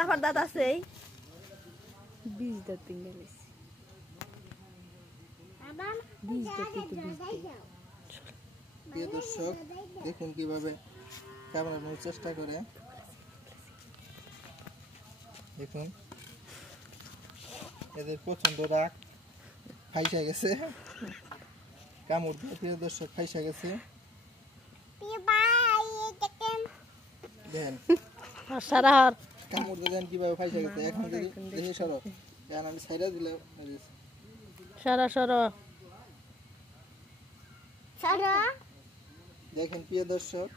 চাপার দাঁত আছে বীজ দাঁত পিঙ্গালিস প্রিয় দর্শক দেখুন কিভাবে কামড়ানোর চেষ্টা করে দেখুন এদের প্রচন্ড রাগ ফাইসা গেছে কামড় দিয়ে প্রিয় দর্শক ফাইসা গেছে দেখেন কামড় দিয়ে কিভাবে ফাইসা গেছে এখন দেখি সরো এখন আমি সাইডা দিলে দেখেন প্রিয় দর্শক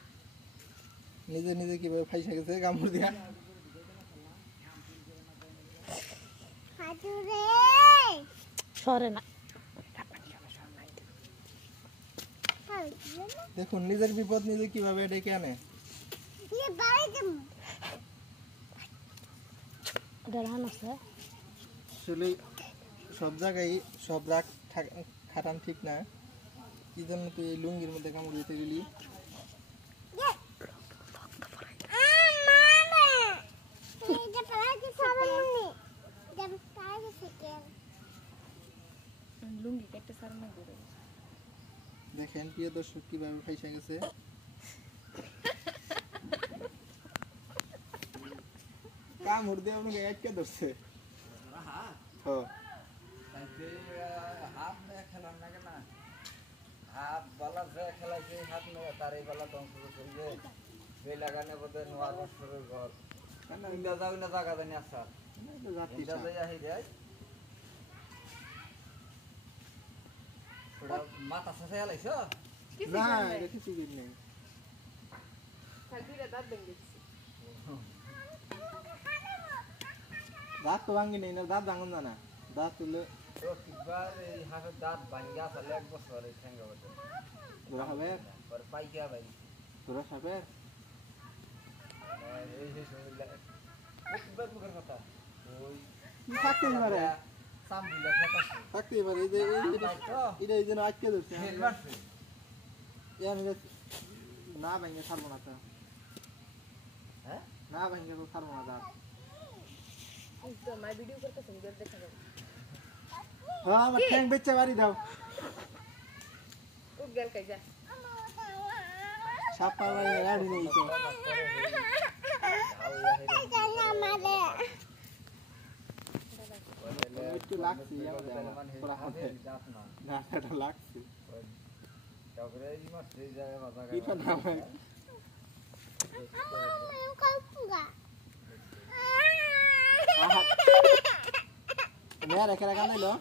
নিজে নিজে কিভাবে ফাইসা গেছে কামড় দিয়া দেখুন নিজের বিপদ নিজে কিভাবে ডেকে আনে আসলে সব জায়গায় সব রাগ খাটান ঠিক না কি জন্য তুই এই লুঙ্গির মধ্যে কামড় দিতে গেলি দেখেন প্রিয় দর্শক কিভাবে ফাইসা গেছে কামড় দিয়ে আপনাকে আটকে ধরছে হাত বালা যে খেলাইছে হাত নিয়ে তার এই বালা ধ্বংস করছে এই লাগানে বোধ হয় নোয়া বছরের ঘর ইন্দা যাও না জায়গা জানি আসা ইন্দা যাই আহি যায় ওটা মাথা শেষে আলাইছ না এটা কিছু নেই দাঁত তো ভাঙি নেই না দাঁত ভাঙুন না দাঁত তুলে প্রত্যেকবার এই হাতের দাঁত ভাঙ্গা আসলে এক বছর এই ঠেঙ্গা বছর তোরা হবে পরে পাইকা ভাই তোরা খাবে এই যে প্রত্যেকবার মুখের কথা ওই থাকতে পারে সামবিলা কথা থাকতে পারে এই যে এটা এই জন্য আটকে ধরছে না ভাঙে ছাড়বো না তো হ্যাঁ না ভাঙে তো ছাড়বো না দাঁত হ্যাঁ আমার ঠ্যাং বেচে বাড়ি দাও সাপ পাওয়ার গাড়ি নেই তো একটু লাগছে গাছটা লাগছে মেয়ে রেখে রাখা নাইলো